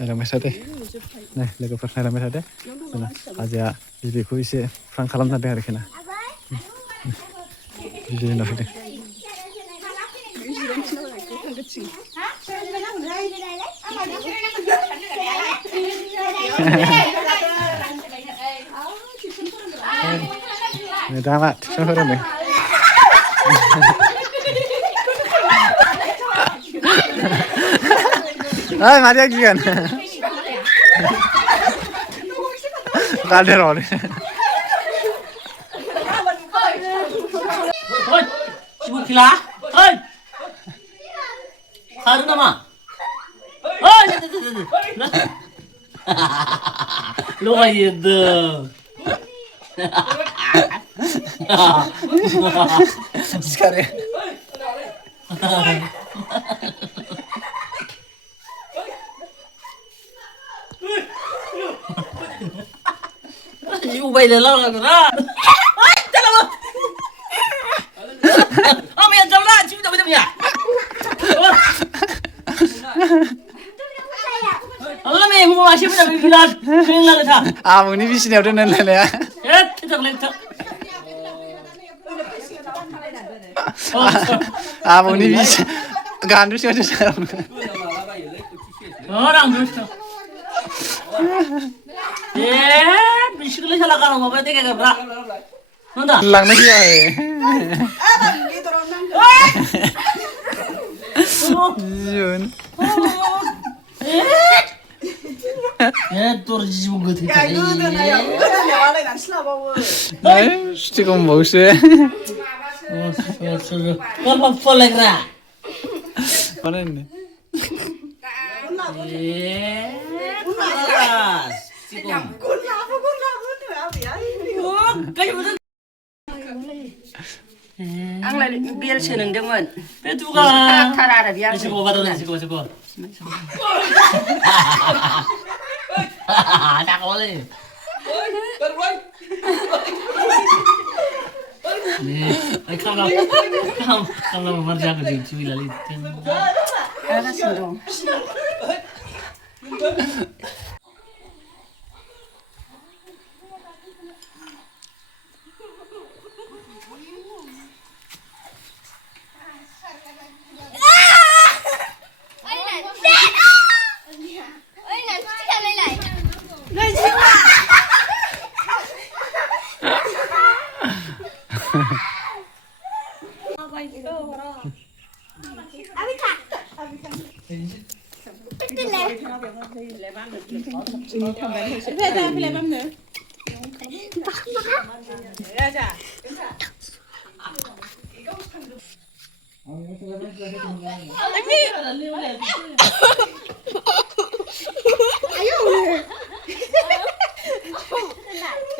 नायलांबाय थादे नै लोगोफोर नायलांबाय थादे जोंना आजाया बिबैखौ एसे फ्रां खालामना होदों आरोखि ना बिबैनि उनाव फैदों दा मा टिउसन फोरोंदों ओइ मादैया गिगोन गारदे र' Gila, hei, haru nama, hei, lo aja deh, sekarang ubay lelah lah, Allah me mau masih punya bilang, bilang lagi tak? ini bisnya udah nenen ya. Kita lihat. ini bis, gandus aja sekarang. Orang dus tu. Bisiklet salah kalau mau pergi ke berapa? Nanda. Langnya dia. Jun. Tur juga tu. Stikom bau sih. Apa apa lagi lah? Mana ini? Stikom. Kayu betul. आंलाय बेलसो नोंदोंमोन बे दुगा थारा आरो बियो एसे गबा दं एसे गबा दाखौलै ओइ खामला मार जागोन जों सुबिलालै गासिनो दं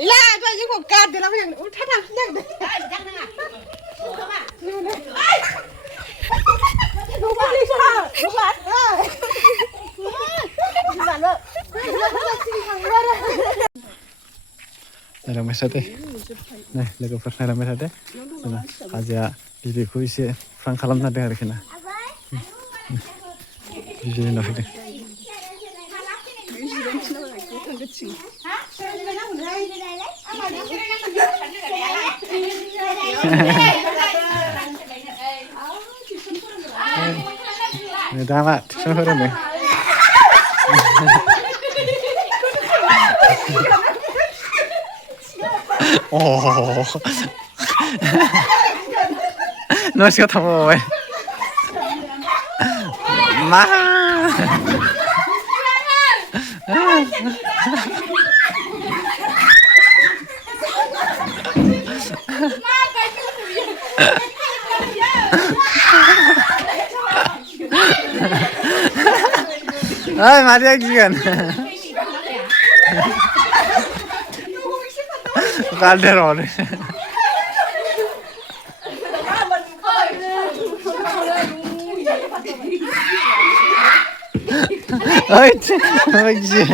Ila, tu aja kok kad dia lah yang ultra dah yang dah. Lupa ni sah, lupa. नायलांबाय थादे नै लोगोफोर नायलांबाय थादे जोंना आजाया बिबैखौ एसे फ्रां खालामना होदों आरोखि ना बिबैनि उनाव फैदों दा मा टिउसन फोरोंदों न' सिङाव थांबावबाय मा ओइ मादैया गिगोन गारदे र' ओइ मा गियो